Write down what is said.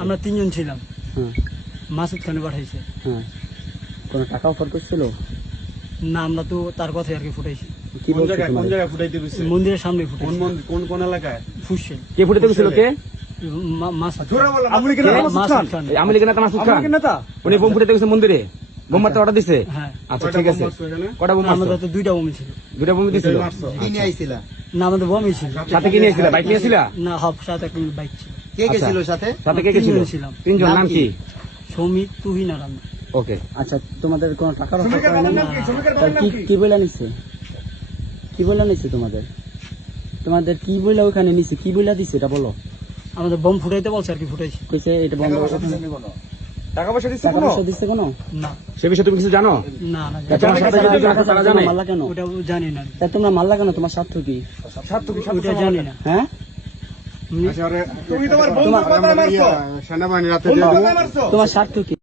আমরা 3 জন ছিলাম। হ্যাঁ মাসুদ খানে পাঠাইছে। হ্যাঁ কোনো টাকা অফার করছিল? না, আমরা তো তার কথাই আর কি ফুটাইছি। কি কোন বলছে জায়গায় তোমার? ফুটাইতে গেছে? মন্দিরের সামনে কোন ফুটাইছি। মন্দির, কোন এলাকায়? ফুসছে কে ফুটাতে গেছিল? কে? মাসুদ জোরে বলো, আওয়ামী লীগের নেতা মাসুদ খান? খান। এই আওয়ামী লীগের নেতা মাসুদ খান? নেতা? উনি বোম ফুটাতে গেছে মন্দিরে, বোম মারতে অর্ডার দিছে? হ্যাঁ, আচ্ছা কয়টা ঠিক বোম আছে। মারছো এখানে? কটা বোম আমাদের মারছো? তো 2টা বোমই ছিল। 2টা বোম দিছিল? দুইটাই মারছো? কি নিয়ে আইছিলা? না, আমাদের বোমই ছিল। সাথে কি নিয়েছিলা? বাইক নিয়েছিলা? না, হাফ সাথে একটা বাইক ছিল। কে গেছিল সাথে? সাথে কে 3 গেছিল? জন ছিলাম। 3 জন। নাম নাম কি? কি? সমিত, তুহিন আর আমি। ওকে। আচ্ছা তোমাদের কোনো টাকার অফার শ্রমিকের করে বাবার নাই? নাম কি? শ্রমিকের বাবার নাম কি কি? কি বইলা নিছে? কি বইলা নিছে তোমাদের? তোমাদের কি বইলা ওখানে নিছে? কি বইলা দিছে এটা বলো। আমাদের বোম ফুটাইতে বলছে আর কি ফুটাইছি। কইছে এটা বন্ধ টাকা করো। পয়সা দিচ্ছে টাকা কোনো? পয়সা দিছে কোনো? না সে বিষয়ে তুমি কিছু জানো? না না, তোমার সাথে যদি টাকা তারা জানে? মারলা কেন? ওটা জানি না। তা তোমরা মারলা কেন? তোমার স্বার্থ কি? ওটা জানি না। হ্যাঁ তুমি তোমার বন্ধুর মাথায় মারছো? সেনাবাহিনী রাতে বন্ধুর মাথায় মারছো? তোমার স্বার্থ কি?